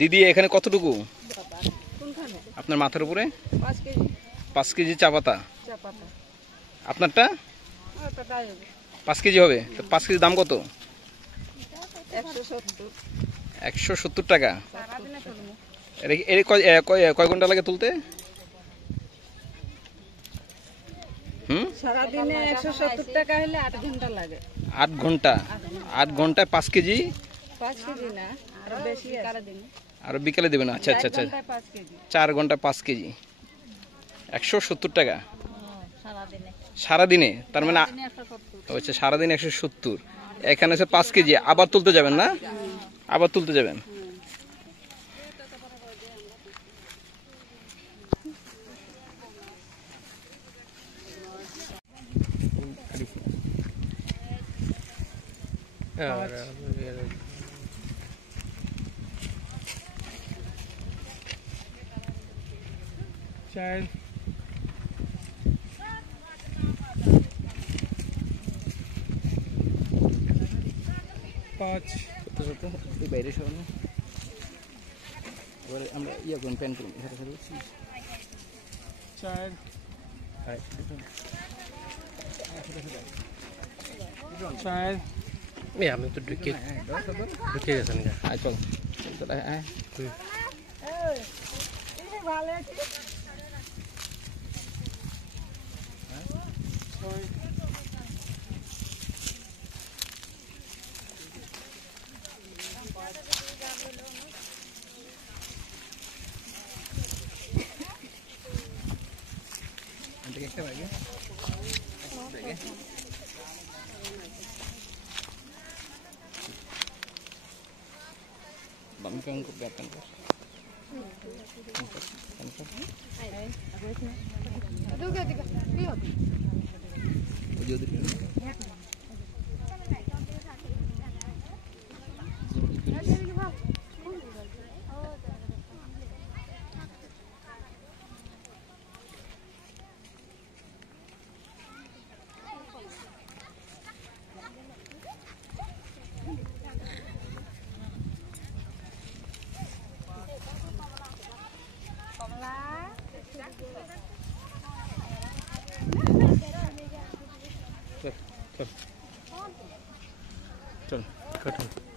দিদি এখানে কতটুকু আপনার মাথার উপরে? 5 কেজি চা পাতা। আপনারটা 5 কেজি হবে। তো 5 কেজি দাম কত? 170 টাকা। কয় ঘন্টা লাগে তুলতে? সারাদিনে 170 টাকা হলে 8 ঘন্টা লাগে। 8 ঘন্টা। 8 ঘন্টায় 5 কেজি? 5 কেজি না, আরো বেশি আছে। আর বিকালে দেবেন? আচ্ছা আচ্ছা আচ্ছা, 4 ঘন্টায় 5 কেজি, 170 টাকা সারাদিনে। তার মানে আচ্ছা, সারাদিনে 170। এখানে আছে 5 কেজি। আবার তুলতে যাবেন না? আবার তুলতে যাবেন। चार 5 বাইরে সরানো। এবারে আমরা ইয়ে করুন, প্যান করুন। 4 4 আমি তো ঢুকে গেছেন। আয় চল চল আয়। ভালো আছে। একটা ব্যাগে বাম প্যান কর, ব্যাক প্যান কর। चल चल